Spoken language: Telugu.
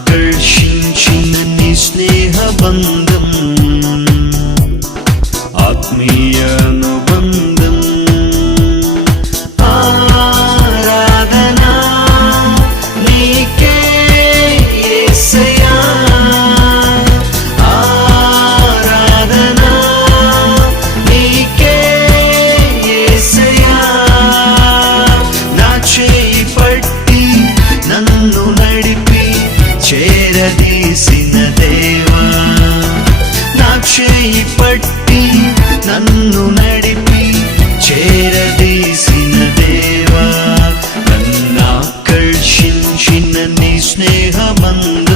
నన్నాకర్షించిన నీ స్నేహబంధం, ఆత్మీయ అనుబంధం. ఆరాధనా నీకే యేసయ్యా, ఆరాధనా నీకే యేసయ్యా. నా చేయి పట్టి నన్ను నడిపి చేరదీసిన దేవా, నా చేయి పట్టి నన్ను నడిపి చేరదీసిన దేవా, నన్నాకర్షించిన నీ స్నేహమంద